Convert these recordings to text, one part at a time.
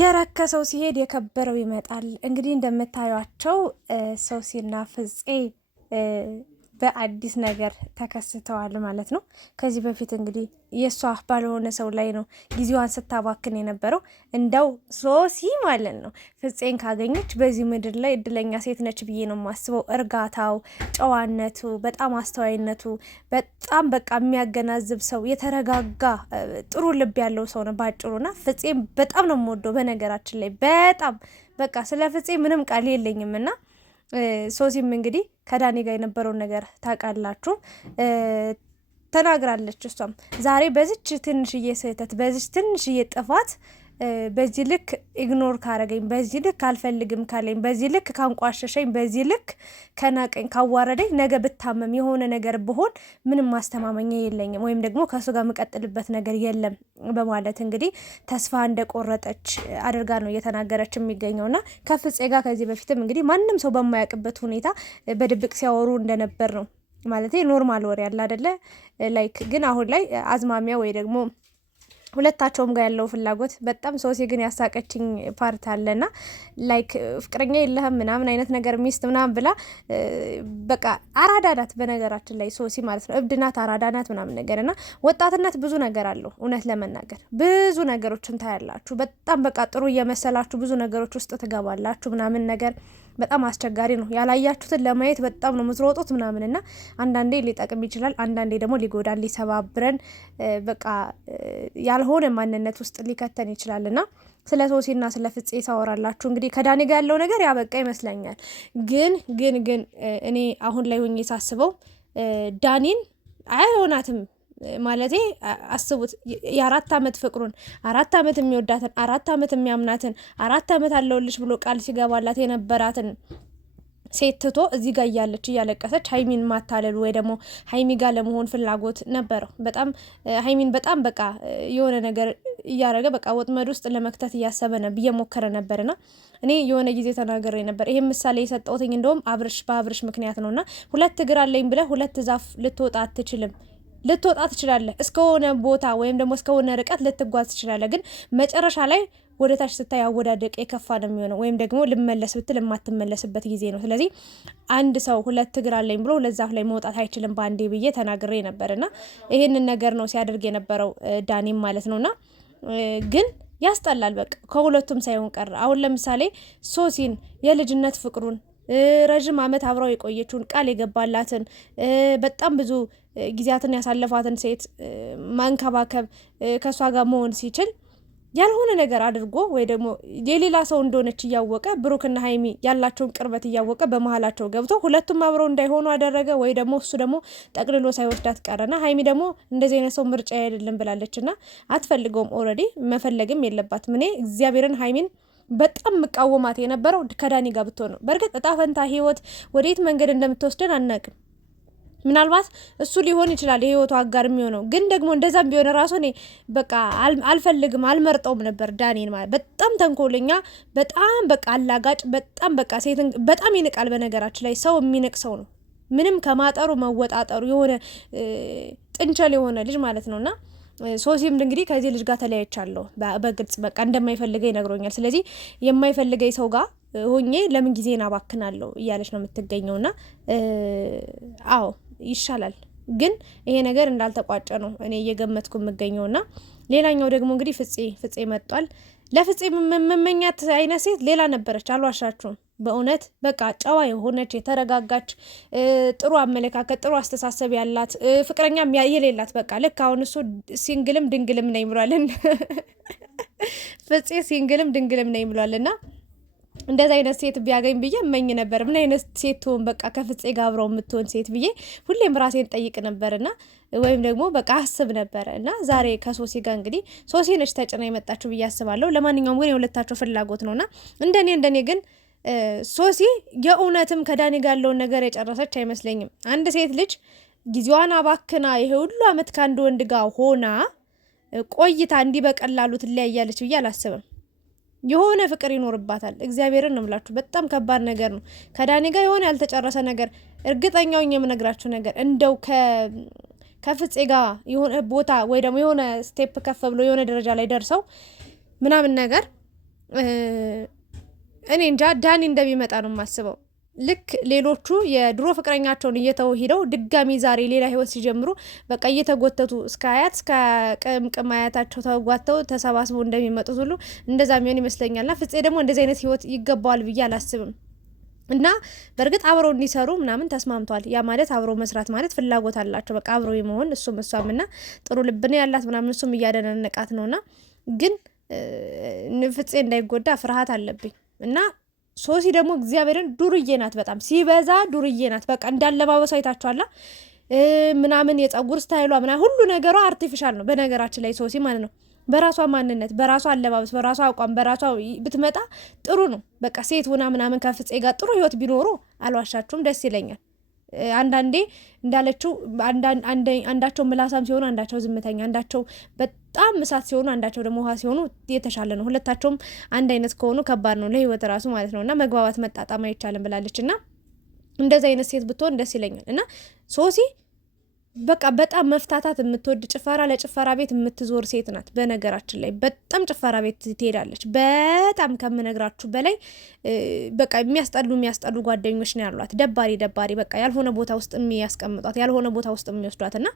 የረከሰው ሲሄድ የከበረው ይመጣል። እንግዲህ እንደምታዩቸው ሶሲና ፍፄ በአዲስ ነገር ተከስተዋል ማለት ነው። ከዚህ በፊት እንግዲህ የእሷ ባልሆነ ሰው ላይ ነው ጊዜዋን ስታባክን የነበረው። እንደው ሶሲ ማለት ነው ፍፄን ካገኘች በዚህ ምድር ላይ እድለኛ ሴት ነች ብዬ ነው የማስበው። እርጋታው፣ ጨዋነቱ፣ በጣም አስተዋይነቱ፣ በጣም በቃ የሚያገናዝብ ሰው፣ የተረጋጋ ጥሩ ልብ ያለው ሰው ነው ባጭሩና ፍፄን በጣም ነው የምወደው። በነገራችን ላይ በጣም በቃ ስለ ፍፄ ምንም ቃል የለኝም እና ሶሲም እንግዲህ ከዳኒ ጋር የነበረውን ነገር ታውቃላችሁ ተናግራለች። እሷም ዛሬ በዚች ትንሽዬ ስህተት በዚች ትንሽዬ ጥፋት በዚህ ልክ ኢግኖር ካረገኝ፣ በዚህ ልክ አልፈልግም ካለኝ፣ በዚህ ልክ ካንቋሸሸኝ፣ በዚህ ልክ ከናቀኝ፣ ካዋረደኝ ነገ ብታመም የሆነ ነገር ብሆን ምንም ማስተማመኛ የለኝም ወይም ደግሞ ከእሱ ጋር የምቀጥልበት ነገር የለም በማለት እንግዲህ ተስፋ እንደቆረጠች አድርጋ ነው እየተናገረች የሚገኘውና ከፍፄ ጋር ከዚህ በፊትም እንግዲህ ማንም ሰው በማያውቅበት ሁኔታ በድብቅ ሲያወሩ እንደነበር ነው ማለት ኖርማል ወሬ ያለ አይደለ ላይክ ግን አሁን ላይ አዝማሚያ ወይ ደግሞ ሁለታቸውም ጋር ያለው ፍላጎት በጣም ሶሲ ግን ያሳቀችኝ ፓርት አለና ላይክ ፍቅረኛ የለህም ምናምን አይነት ነገር ሚስት ምናምን ብላ በቃ አራዳ ናት። በነገራችን ላይ ሶሲ ማለት ነው እብድ ናት፣ አራዳ ናት ምናምን ነገር እና ወጣትነት ብዙ ነገር አለው። እውነት ለመናገር ብዙ ነገሮችን ታያላችሁ። በጣም በቃ ጥሩ እየመሰላችሁ ብዙ ነገሮች ውስጥ ትገባላችሁ ምናምን ነገር በጣም አስቸጋሪ ነው። ያላያችሁትን ለማየት በጣም ነው የምትሮጡት ምናምን እና አንዳንዴ ሊጠቅም ይችላል፣ አንዳንዴ ደግሞ ሊጎዳን ሊሰባብረን በቃ ያልሆነ ማንነት ውስጥ ሊከተን ይችላል እና ስለ ሶሲና ስለ ፍፄ ሳወራላችሁ እንግዲህ ከዳኒ ጋር ያለው ነገር ያበቃ ይመስለኛል። ግን እኔ አሁን ላይ ሆኜ ሳስበው ዳኒን አይሆናትም ማለቴ አስቡት የ4 ዓመት ፍቅሩን 4 ዓመት የሚወዳትን 4 ዓመት የሚያምናትን 4 ዓመት አለውልሽ ብሎ ቃል ሲገባላት የነበራትን ሴት ትቶ እዚህ ጋር እያለች እያለቀሰች ሀይሚን ማታለሉ ወይ ደግሞ ሀይሚ ጋር ለመሆን ፍላጎት ነበረው። በጣም ሀይሚን በጣም በቃ የሆነ ነገር እያደረገ በቃ ወጥመድ ውስጥ ለመክተት እያሰበ እየሞከረ ነበርና እኔ የሆነ ጊዜ ተናገረ ነበር። ይሄ ምሳሌ የሰጠሁትኝ እንደውም በአብርሽ ምክንያት ነውና 2 እግር አለኝ ብለህ 2 ዛፍ ልትወጣ አትችልም። ልትወጣ ትችላለህ እስከሆነ ቦታ ወይም ደግሞ እስከሆነ ርቀት ልትጓዝ ትችላለህ። ግን መጨረሻ ላይ ወደ ታች ስታይ አወዳደቅ የከፋ ነው የሚሆነው፣ ወይም ደግሞ ልመለስ ብትል የማትመለስበት ጊዜ ነው። ስለዚህ አንድ ሰው 2 እግር አለኝ ብሎ 2 ዛፍ ላይ መውጣት አይችልም ባንዴ ብዬ ተናግሬ ነበርና ይሄንን ነገር ነው ሲያደርግ የነበረው ዳኒም ማለት ነውና ግን ያስጠላል። በቃ ከሁለቱም ሳይሆን ቀረ። አሁን ለምሳሌ ሶሲን የልጅነት ፍቅሩን ረጅም ዓመት አብረው የቆየችውን ቃል የገባላትን በጣም ብዙ ጊዜያትን ያሳለፋትን ሴት ማንከባከብ ከሷ ጋር መሆን ሲችል ያልሆነ ነገር አድርጎ ወይ ደግሞ የሌላ ሰው እንደሆነች እያወቀ ብሩክና ሀይሚ ያላቸውን ቅርበት እያወቀ በመሀላቸው ገብቶ ሁለቱም አብረው እንዳይሆኑ አደረገ። ወይ ደግሞ እሱ ደግሞ ጠቅልሎ ሳይወስዳት ቀረና ሀይሚ ደግሞ እንደዚህ አይነት ሰው ምርጫ አይደለም ብላለችና አትፈልገውም። ኦልሬዲ መፈለግም የለባትም። እኔ እግዚአብሔርን ሀይሚን በጣም መቃወማት የነበረው ከዳኒ ጋር ብትሆን ነው። በእርግጥ እጣ ፈንታ ህይወት ወዴት መንገድ እንደምትወስደን አናውቅም። ምናልባት እሱ ሊሆን ይችላል የህይወቱ አጋር የሚሆነው። ግን ደግሞ እንደዛም ቢሆን ራሱ እኔ በቃ አልፈልግም አልመርጠውም ነበር ዳኒን ማለት በጣም ተንኮለኛ፣ በጣም በቃ አላጋጭ፣ በጣም በቃ ሴትን በጣም ይንቃል። በነገራችን ላይ ሰው የሚንቅ ሰው ነው ምንም ከማጠሩ መወጣጠሩ የሆነ ጥንቸል የሆነ ልጅ ማለት ነውና ሶሲም እንግዲህ ከዚህ ልጅ ጋር ተለያይቻለሁ በግልጽ በቃ እንደማይፈልገኝ ነግሮኛል። ስለዚህ የማይፈልገኝ ሰው ጋር ሆኜ ለምን ጊዜን አባክናለሁ እያለች ነው የምትገኘውና አዎ ይሻላል። ግን ይሄ ነገር እንዳልተቋጨ ነው እኔ እየገመትኩ የምገኘውና ሌላኛው ደግሞ እንግዲህ ፍፄ መጥቷል። ለፍፄ መመኛት አይነት ሴት ሌላ ነበረች፣ አልዋሻችሁም። በእውነት በቃ ጨዋ የሆነች የተረጋጋች ጥሩ አመለካከት ጥሩ አስተሳሰብ ያላት ፍቅረኛም የሌላት በቃ ልክ አሁን እሱ ሲንግልም ድንግልም ነኝ ብሏልን ፍፄ ሲንግልም ድንግልም ነኝ ብሏልና እንደዛ አይነት ሴት ቢያገኝ ብዬ እመኝ ነበር። ምን አይነት ሴት ትሆን በቃ ከፍፄ ጋር አብረው የምትሆን ሴት ብዬ ሁሌም ራሴን ጠይቅ ነበርና ወይም ደግሞ በቃ አስብ ነበረ እና ዛሬ ከሶሲ ጋር እንግዲህ ሶሲ ነች ተጭና የመጣችሁ ብዬ አስባለሁ። ለማንኛውም ግን የሁለታቸው ፍላጎት ነውና እንደኔ ግን ሶሲ የእውነትም ከዳኒ ጋር ያለውን ነገር የጨረሰች አይመስለኝም። አንድ ሴት ልጅ ጊዜዋን አባክና ይሄ ሁሉ አመት ከአንድ ወንድ ጋር ሆና ቆይታ እንዲህ በቀላሉ ትለያያለች ብዬ አላስብም። የሆነ ፍቅር ይኖርባታል። እግዚአብሔርን ነው የምላችሁ። በጣም ከባድ ነገር ነው። ከዳኒ ጋር የሆነ ያልተጨረሰ ነገር እርግጠኛው የምነግራችሁ ነገር እንደው ከፍፄ ጋር የሆነ ቦታ ወይ ደግሞ የሆነ ስቴፕ ከፍ ብሎ የሆነ ደረጃ ላይ ደርሰው ምናምን ነገር እኔ እንጃ ዳኒ እንደሚመጣ ነው የማስበው። ልክ ሌሎቹ የድሮ ፍቅረኛቸውን እየተው ሂደው ድጋሚ ዛሬ ሌላ ህይወት ሲጀምሩ በቃ እየተጎተቱ እስከ አያት እስከ ቅምቅም አያታቸው ተጓተው ተሰባስበው እንደሚመጡት ሁሉ እንደዛ የሚሆን ይመስለኛልና ፍፄ ደግሞ እንደዚህ አይነት ህይወት ይገባዋል ብዬ አላስብም። እና በእርግጥ አብረው እንዲሰሩ ምናምን ተስማምቷል። ያ ማለት አብረው መስራት ማለት ፍላጎት አላቸው በቃ አብረው የመሆን እሱም እሷም እና ጥሩ ልብን ያላት ምናምን እሱም እያደነነቃት ነውና ግን ፍፄ እንዳይጎዳ ፍርሃት አለብኝ እና ሶሲ ደግሞ እግዚአብሔርን ዱርዬ ናት፣ በጣም ሲበዛ ዱርዬ ናት። በቃ እንዳለባበሷ አይታችኋላ ምናምን የጸጉር ስታይሏ ምናምን ሁሉ ነገሯ አርቲፊሻል ነው። በነገራችን ላይ ሶሲ ማለት ነው በራሷ ማንነት፣ በራሷ አለባበስ፣ በራሷ አቋም፣ በራሷ ብትመጣ ጥሩ ነው። በቃ ሴት ሆና ምናምን ከፍፄ ጋር ጥሩ ህይወት ቢኖሩ አልዋሻችሁም ደስ ይለኛል። አንዳንዴ እንዳለችው አንዳቸው ምላሳም ሲሆኑ አንዳቸው ዝምተኛ፣ አንዳቸው በጣም እሳት ሲሆኑ አንዳቸው ደግሞ ውሃ ሲሆኑ የተሻለ ነው። ሁለታቸውም አንድ አይነት ከሆኑ ከባድ ነው ለህይወት ራሱ ማለት ነው። እና መግባባት መጣጣም አይቻልም ብላለች። እና እንደዚህ አይነት ሴት ብትሆን ደስ ይለኛል። እና ሶሲ በቃ በጣም መፍታታት የምትወድ ጭፈራ ለጭፈራ ቤት የምትዞር ሴት ናት። በነገራችን ላይ በጣም ጭፈራ ቤት ትሄዳለች። በጣም ከምነግራችሁ በላይ በቃ የሚያስጠሉ ጓደኞች ነው ያሏት። ደባሪ በቃ ያልሆነ ቦታ ውስጥ የሚያስቀምጧት፣ ያልሆነ ቦታ ውስጥ የሚወስዷት እና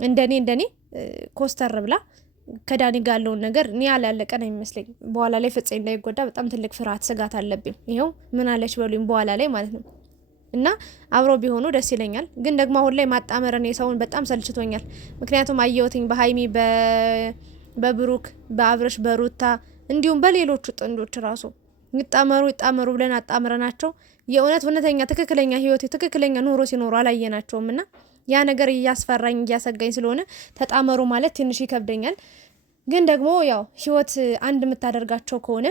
እንደኔ ኮስተር ብላ ከዳኒ ጋር ያለውን ነገር እኔ ያላለቀ ነው የሚመስለኝ። በኋላ ላይ ፍፄ እንዳይጎዳ በጣም ትልቅ ፍርሃት ስጋት አለብኝ። ይኸው ምን አለች በሉኝ በኋላ ላይ ማለት ነው። እና አብሮ ቢሆኑ ደስ ይለኛል። ግን ደግሞ አሁን ላይ ማጣመረን የሰውን በጣም ሰልችቶኛል። ምክንያቱም አየሁትኝ በሀይሚ በብሩክ በአብረሽ በሩታ እንዲሁም በሌሎቹ ጥንዶች ራሱ ይጣመሩ ብለን አጣምረናቸው የእውነት እውነተኛ ትክክለኛ ህይወት ትክክለኛ ኑሮ ሲኖሩ አላየናቸውም። እና ያ ነገር እያስፈራኝ እያሰጋኝ ስለሆነ ተጣመሩ ማለት ትንሽ ይከብደኛል። ግን ደግሞ ያው ህይወት አንድ የምታደርጋቸው ከሆነ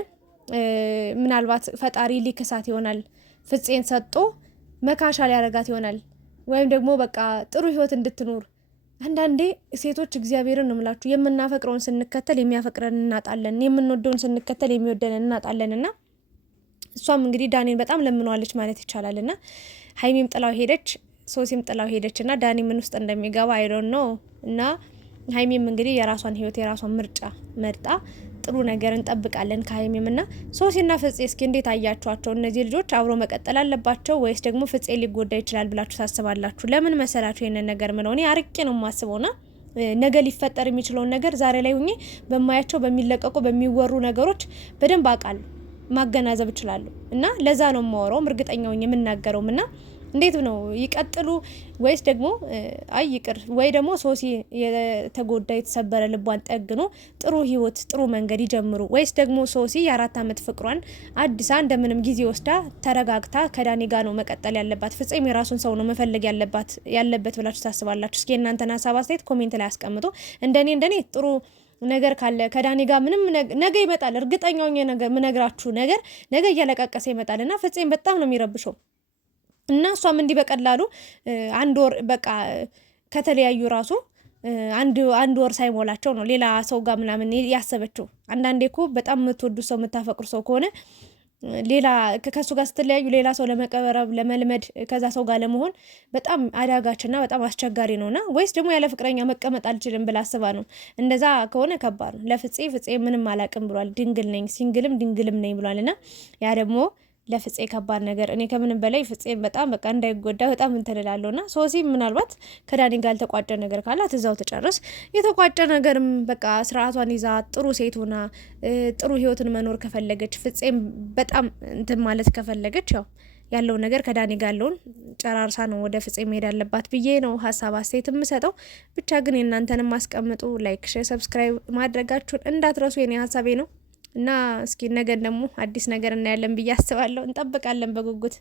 ምናልባት ፈጣሪ ሊክሳት ይሆናል። ፍፄን ሰጦ መካሻ ሊያረጋት ይሆናል። ወይም ደግሞ በቃ ጥሩ ህይወት እንድትኖር። አንዳንዴ ሴቶች እግዚአብሔርን ነው የምላችሁ የምናፈቅረውን ስንከተል የሚያፈቅረን እናጣለን፣ የምንወደውን ስንከተል የሚወደን እናጣለን። እና እሷም እንግዲህ ዳኒን በጣም ለምኗለች ማለት ይቻላል። እና ሀይሚም ጥላው ሄደች፣ ሶሲም ጥላው ሄደች። እና ዳኒ ምን ውስጥ እንደሚገባ አይዶን ነው። እና ሀይሚም እንግዲህ የራሷን ህይወት የራሷን ምርጫ መርጣ ጥሩ ነገር እንጠብቃለን ከሀይሚም። እና ሶሲና ፍፄ እስኪ እንዴት አያችኋቸው? እነዚህ ልጆች አብሮ መቀጠል አለባቸው ወይስ ደግሞ ፍፄ ሊጎዳ ይችላል ብላችሁ ታስባላችሁ? ለምን መሰላችሁ ይሄንን ነገር ምለው እኔ አርቄ ነው የማስበውና ነገ ሊፈጠር የሚችለውን ነገር ዛሬ ላይ ሁኜ በማያቸው በሚለቀቁ በሚወሩ ነገሮች በደንብ አውቃለሁ፣ ማገናዘብ እችላለሁ። እና ለዛ ነው የማወራውም እርግጠኛው የምናገረውም። እና እንዴት ነው ይቀጥሉ ወይስ ደግሞ አይ ይቅር ወይ ደግሞ ሶሲ የተጎዳ የተሰበረ ልቧን ጠግኖ ጥሩ ህይወት ጥሩ መንገድ ይጀምሩ ወይስ ደግሞ ሶሲ የ4 አመት ፍቅሯን አዲሳ እንደምንም ጊዜ ወስዳ ተረጋግታ ከዳኒ ጋር ነው መቀጠል ያለባት? ፍፄም የራሱን ሰው ነው መፈለግ ያለበት ብላችሁ ታስባላችሁ? እስኪ እናንተን ሀሳብ አስተያየት ኮሜንት ላይ አስቀምጡ። እንደኔ ጥሩ ነገር ካለ ከዳኒ ጋር ምንም ነገ ይመጣል። እርግጠኛው ነገር ምነግራችሁ ነገር ነገ እያለቃቀሰ ይመጣል። እና ፍፄም በጣም ነው የሚረብሸው። እና እሷም እንዲህ በቀላሉ አንድ ወር በቃ ከተለያዩ ራሱ አንድ ወር ሳይሞላቸው ነው ሌላ ሰው ጋር ምናምን ያሰበችው። አንዳንዴ እኮ በጣም የምትወዱ ሰው የምታፈቅሩ ሰው ከሆነ ሌላ ከሱ ጋር ስትለያዩ ሌላ ሰው ለመቀበረብ ለመልመድ ከዛ ሰው ጋር ለመሆን በጣም አዳጋችና በጣም አስቸጋሪ ነውና ወይስ ደግሞ ያለ ፍቅረኛ መቀመጥ አልችልም ብላ አስባ ነው? እንደዛ ከሆነ ከባድ ነው ለፍፄ ምንም አላቅም ብሏል። ድንግል ነኝ ሲንግልም ድንግልም ነኝ ብሏልና ያ ደግሞ ለፍፄ ከባድ ነገር። እኔ ከምንም በላይ ፍፄን በጣም በቃ እንዳይጎዳ በጣም እንትልላለሁና ሶሲ ምናልባት ከዳኒ ጋር ያልተቋጨ ነገር ካላት እዛው ተጨርስ። የተቋጨ ነገርም በቃ ስርዓቷን ይዛ ጥሩ ሴት ሆና ጥሩ ህይወትን መኖር ከፈለገች ፍፄም በጣም እንትን ማለት ከፈለገች ያው ያለው ነገር ከዳኒ ጋር ያለውን ጨራርሳ ነው ወደ ፍፄ መሄድ ያለባት ብዬ ነው ሀሳብ አስተያየት የምሰጠው። ብቻ ግን የእናንተንም አስቀምጡ። ላይክ፣ ሼር፣ ሰብስክራይብ ማድረጋችሁን እንዳትረሱ የኔ ሀሳቤ ነው። እና እስኪ ነገ ደግሞ አዲስ ነገር እናያለን ብዬ አስባለሁ። እንጠብቃለን በጉጉት።